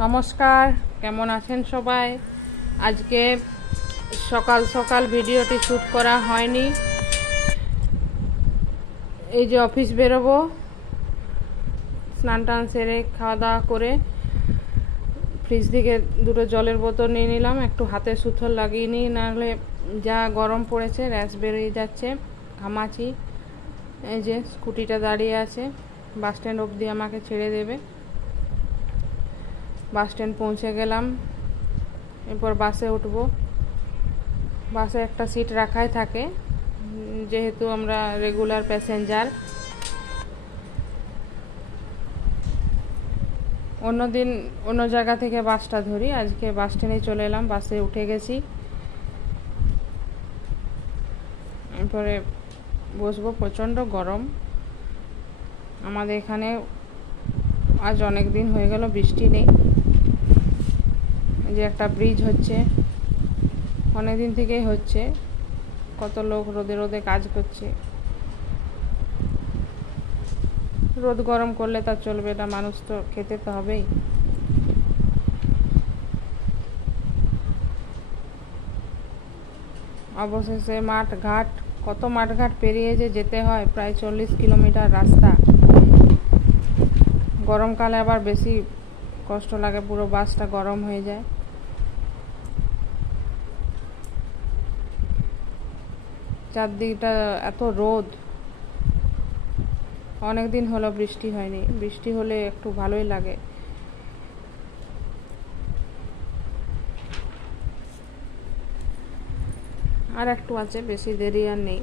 নমস্কার, কেমন আছেন সবাই? আজকে সকাল সকাল ভিডিওটি শ্যুট করা হয়নি। এই যে অফিস বেরোবো, স্নান টান সেরে খাওয়া দাওয়া করে ফ্রিজ থেকে দুটো জলের বোতল নিয়ে নিলাম, একটু হাতে সুথর লাগিয়ে নিই, নাহলে যা গরম পড়েছে র্যাশ বেরিয়ে যাচ্ছে, ঘামাচি। এই যে স্কুটিটা দাঁড়িয়ে আছে, বাস স্ট্যান্ড অবধি আমাকে ছেড়ে দেবে। বাস স্ট্যান্ড পৌঁছে গেলাম, এরপর বাসে উঠবো। বাসে একটা সিট রাখাই থাকে, যেহেতু আমরা রেগুলার প্যাসেঞ্জার। অন্যদিন অন্য জায়গা থেকে বাসটা ধরি, আজকে বাস স্ট্যান্ডে চলে এলাম, বাসে উঠে গেছি। এরপরে বসবো। প্রচণ্ড গরম আমাদের এখানে, আজ অনেক দিন হয়ে গেল বৃষ্টি নেই। যে একটা ব্রিজ হচ্ছে, অনেক দিন থেকেই হচ্ছে, কত লোক রোদে রোদে কাজ করছে। রোদ গরম করলে তা চলবে না, মানুষ তো খেতে তো হবেই। অবশেষে মাঠ ঘাট, কত মাঠ ঘাট পেরিয়ে যে যেতে হয়, প্রায় 40 কিলোমিটার রাস্তা। গরমকালে আবার বেশি কষ্ট লাগে, পুরো বাসটা গরম হয়ে যায়। চারদিকটা এত রোদ, অনেক দিন হলো বৃষ্টি হয়নি। বৃষ্টি হলে একটু ভালোই লাগে। আর একটু আছে, বেশি দেরি আর নেই।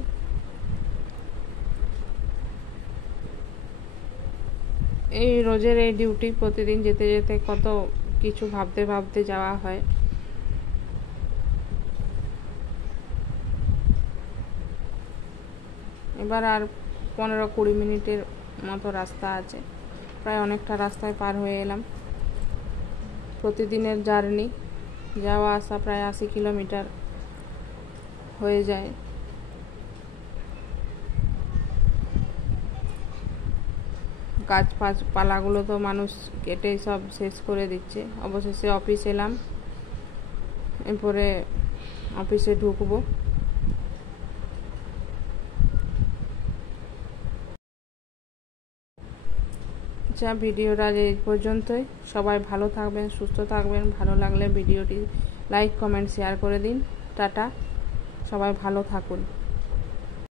এই রোজের এই ডিউটি, প্রতিদিন যেতে যেতে কত কিছু ভাবতে ভাবতে যাওয়া হয়। এবার আর 15-20 মিনিটের মতো রাস্তা আছে, প্রায় অনেকটা রাস্তায় পার হয়ে এলাম। প্রতিদিনের জার্নি, যাওয়া আসা প্রায় 80 কিলোমিটার হয়ে যায়। গাছপালাগুলো তো মানুষ কেটে সব শেষ করে দিচ্ছে। অবশেষে অফিস এলাম, এরপরে অফিসে ঢুকবো। আচ্ছা, ভিডিওটা এই পর্যন্তই। সবাই ভালো থাকবেন, সুস্থ থাকবেন। ভালো লাগলে ভিডিওটি লাইক, কমেন্ট, শেয়ার করে দিন। টাটা, সবাই ভালো থাকুন।